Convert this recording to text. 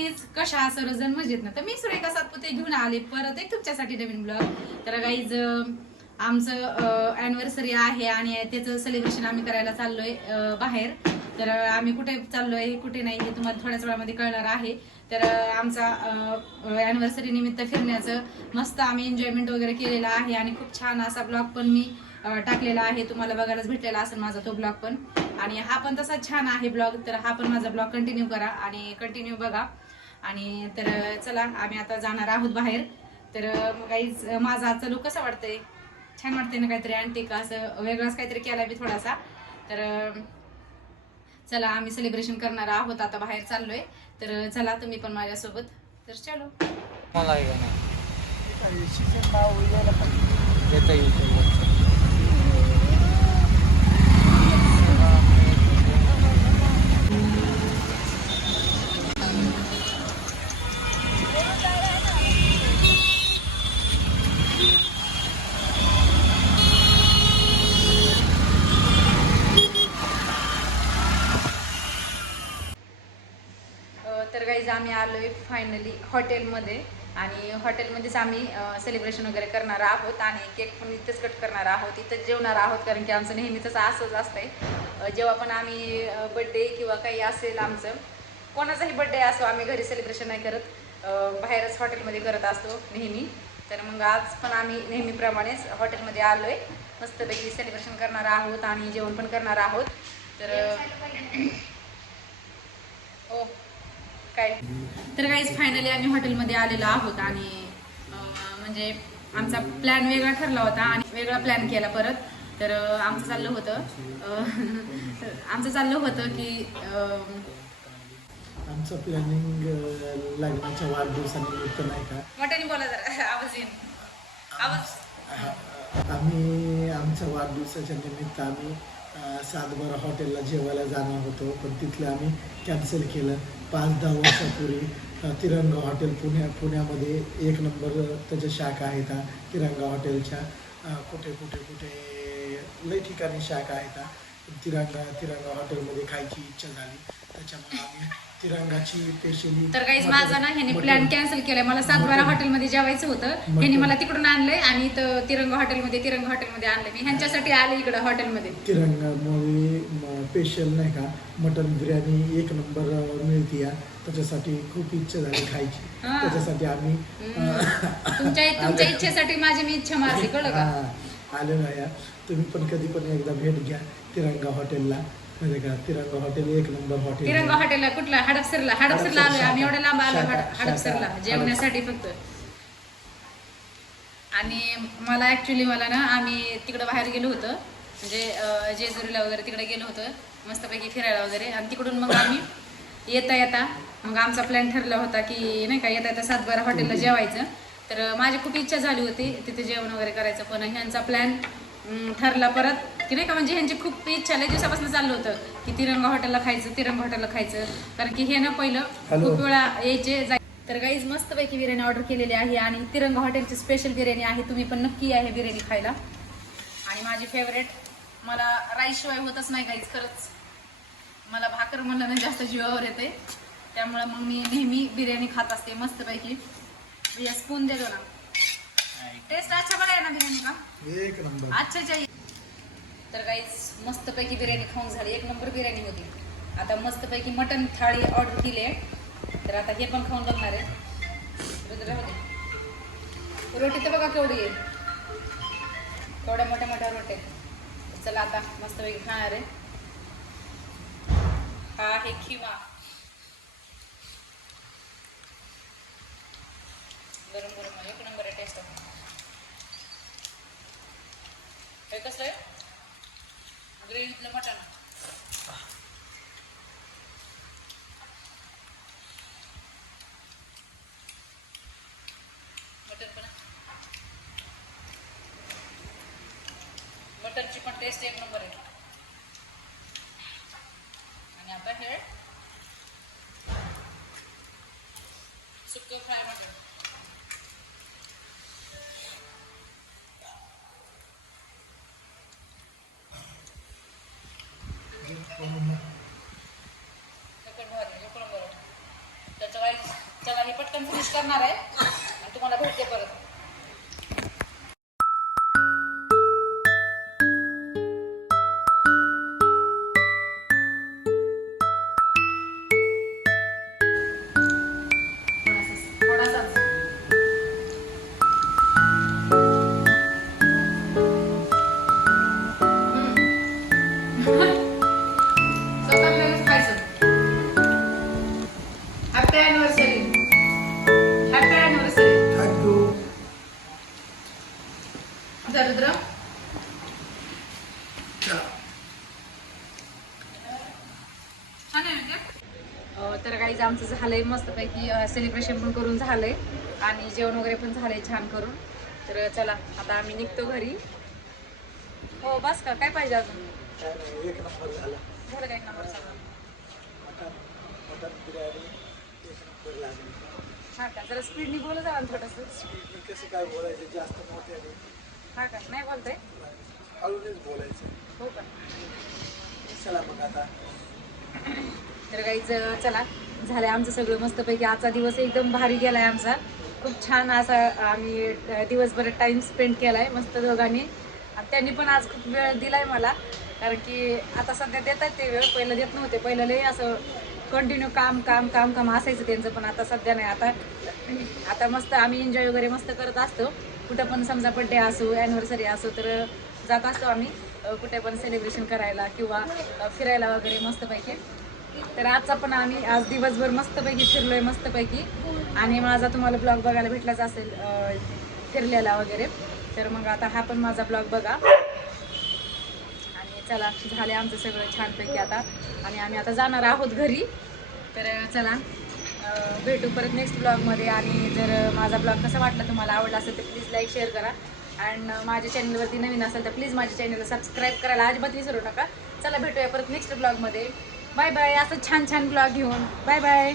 Guys कशा सर्वजण मजेत ना? तर मी सुरेखा सातपुते घेऊन आले परत एक तुमच्यासाठी नवीन ब्लॉग तर गाईज आमचं अॅनिव्हर्सरी आहे आणि त्याचं सेलिब्रेशन आम्ही करायला चाललोय बाहेर. तर आम्ही कुठे चाललोय कुठे नाही हे तुम्हाला थोड्याच वेळामध्ये कळणार आहे. तर आमचा अॅनिव्हर्सरी निमित्त फिरण्याचं मस्त आम्ही एन्जॉयमेंट वगैरे केलेलं आहे आणि खूप छान असा ब्लॉग पण मी टाकलेला आहे. तुम्हाला बघायलाच भेटलेला असेल माझा तो ब्लॉग पण. आणि हा पण तसा छान आहे ब्लॉग तर हा पण माझा ब्लॉग कंटिन्यू करा आणि कंटिन्यू बघा. आणि तर चला आम्ही आता जाणार आहोत बाहेर. तर काहीच माझा आजचा लुक कसं वाटतंय? छान वाटतंय ना काहीतरी अँटिक असं वेगळाच काहीतरी केला मी थोडासा. तर चला आम्ही सेलिब्रेशन करणार आहोत आता बाहेर चाललोय. तर चला तुम्ही पण माझ्यासोबत. तर चलो. मला येता. आम्ही आलोय फायनली हॉटेलमध्ये आणि हॉटेलमध्येच आम्ही सेलिब्रेशन वगैरे करणार आहोत आणि केक पण इथेच कट करणार आहोत इथंच जेवणार आहोत कारण की आमचं नेहमीच असंच असतंय. जेव्हा पण आम्ही बड्डे किंवा काही असेल आमचं कोणाचाही बड्डे असो आम्ही घरी सेलिब्रेशन नाही करत. बाहेरच हॉटेलमध्ये करत असतो नेहमी. तर मग आज पण आम्ही नेहमीप्रमाणेच हॉटेलमध्ये आलोय. मस्तपैकी सेलिब्रेशन करणार आहोत आणि जेवण पण करणार आहोत. तर हो. काय? तर काहीच फायनली आम्ही हॉटेलमध्ये आलेलो आहोत आणि म्हणजे आमचा प्लॅन वेगळा ठरला होता आणि वेगळा प्लॅन केला परत. तर आमचं चाललं होतं आमचं चाललं होतं की आमचं प्लॅनिंग लग्नाच्या वाढदिवसानिमित्त नाही का? मोठ्याने बोला जरा आवाज येईन. आवाज. आम्ही आमच्या वाढदिवसाच्या निमित्त आम्ही सातबारा हॉटेलला जेवायला जाणार होतो पण तिथलं आम्ही कॅन्सल केलं. पाच दहा वर्षापूर्वी तिरंगा हॉटेल पुण्या पुण्यामध्ये एक नंबर त्याच्या शाखा आहेत तिरंगा हॉटेलच्या. कुठे कुठे कुठे लई ठिकाणी शाखा आहेत. तिरंगा तिरंगा हॉटेलमध्ये खायची इच्छा झाली. त्याच्यामुळे आम्ही तिरंगाची स्पेशली तर काहीच माझा ना ह्याने प्लॅन कॅन्सल केलाय. मला सातबारा हॉटेलमध्ये जेवायचं होतं. ह्याने मला तिकडून आणलंय आणि तिरंगा हॉटेलमध्ये तिरंगा हॉटेलमध्ये आणलंय. मी ह्यांच्यासाठी आले इकडं हॉटेलमध्ये. तिरंगा मूवी स्पेशल नाही का? मटन बिर्याणी एक नंबर मिळते या. त्याच्यासाठी खूप इच्छा झाली खायची. हा. त्याच्यासाठी आम्ही तुमच्या तुमच्या इच्छेसाठी माझी मी इच्छा मारली कळलं का? हा, आलेलो आहे तुम्ही पण कधी पण एकदा भेट घ्या. तिरंगा हॉटेलला. म्हणजे का? तिरंगा हॉटेल एक नंबर हॉटेल तिरंगा हॉटेलला कुठला? हडपसरला. हडपसरला आलोय आम्ही. एवढ्या लांब आलो शाखा- हडपसरला. जेवण्यासाठी फक्त. आणि मला ऍक्च्युली मला ना आम्ही तिकडं बाहेर गेलो होतो. म्हणजे जेजुरीला वगैरे तिकडे गेलो होतो मस्तपैकी फिरायला वगैरे. आणि तिकडून मग आम्ही येता येता मग आमचा प्लॅन ठरला होता की नाही का येता येता सातबारा हॉटेलला जेवायचं. तर माझी खूप इच्छा झाली होती तिथे जेवण वगैरे करायचं. पण ह्यांचा प्लॅन ठरला परत की नाही का म्हणजे ह्यांची खूप इच्छा लय दिवसापासून चाललं होतं की तिरंगा हॉटेलला खायचं तिरंगा हॉटेलला खायचं. कारण की हे ना पहिलं. खूप वेळा यायचे तर गाईज मस्तपैकी बिर्याणी ऑर्डर केलेली आहे. आणि तिरंगा हॉटेलची स्पेशल बिर्याणी आहे. तुम्ही पण नक्की या हे बिर्याणी खायला. आणि माझी फेवरेट मला राईस शिवाय होतच नाही गाईज खरंच. मला भाकर म्हणलं ना जास्त जीवावर येते. त्यामुळं मग मी नेहमी बिर्याणी खात असते मस्तपैकी. भैया स्पून दे दो ना. टेस्ट अच्छा बघाय ना बिर्याणी का? एक नंबर. अच्छा चाहिए तर काहीच मस्तपैकी बिर्याणी खाऊन झाली. एक नंबर बिर्याणी होती. आता मस्तपैकी मटन थाळी ऑर्डर केली आहे तर आता हे पण खाऊन बघणार आहे. रोटी तर बघा केवढी आहे. केवढ्या मोठ्या मोठ्या रोट्या. चला आता मस्तपैकी खाणार आहे. हा आहे खिमा गरम गरम एक नंबर आहे टेस्ट हे कसं आहे? ग्रेव्हीतलं मटण पण बटरची पण टेस्ट एक नंबर आहे. आणि आता हे सुक्क फ्राय मटण. त्याच्या एक नंबर चला मी पटकन फिनिश करणार आहे आणि तुम्हाला भेटते परत. तर काहीच आमचं झालंय मस्तपैकी सेलिब्रेशन पण करून झालंय. आणि जेवण वगैरे पण झालंय छान करून. तर चला आता आम्ही निघतो घरी. हो बस का? काय पाहिजे अजून? झाला. काय नंबर हा का? जरा स्पीडनी बोलत जा थोडंसं. कसं काय बोलायचं? जास्त मोठ्याने हा का? नाही बोलतंय? हळूनच बोलायचं. हो का? चला मग आता. तर काहीच चला. झालं आमचं सगळं मस्तपैकी. आजचा दिवस एकदम भारी गेला आहे आमचा. खूप छान असा आम्ही दिवसभर टाईम स्पेंड आहे मस्त दोघांनी. त्यांनी पण आज खूप वेळ दिला आहे मला. कारण की आता सध्या देतात ते वेळ. पहिलं देत नव्हते. पहिलं लय असं कंटिन्यू काम काम काम काम असायचं त्यांचं पण. आता सध्या नाही. आता आता मस्त आम्ही एन्जॉय वगैरे मस्त करत असतो. कुठं पण समजा बड्डे असो ॲनिव्हर्सरी असो तर जात असतो आम्ही. कुठे पण सेलिब्रेशन करायला किंवा फिरायला वगैरे मस्तपैकी. तर आजचा पण आम्ही आज दिवसभर मस्तपैकी फिरलोय मस्तपैकी. आणि माझा तुम्हाला ब्लॉग बघायला भेटलाच असेल फिरलेला वगैरे. तर मग आता हा पण माझा ब्लॉग बघा. आणि चला झाले आमचं सगळं छानपैकी आता. आणि आम्ही आता जाणार आहोत घरी. तर चला भेटू परत नेक्स्ट ब्लॉगमध्ये आणि जर माझा ब्लॉग कसा वाटला तुम्हाला आवडला असेल तर प्लीज लाईक शेअर करा. अँड माझ्या चॅनलवरती नवीन असेल तर प्लीज माझ्या चॅनलला सबस्क्राईब करायला अजिबात विसरू नका. चला भेटूया परत नेक्स्ट ब्लॉगमध्ये बाय बाय असं छान छान ब्लॉग घेऊन. Bye bye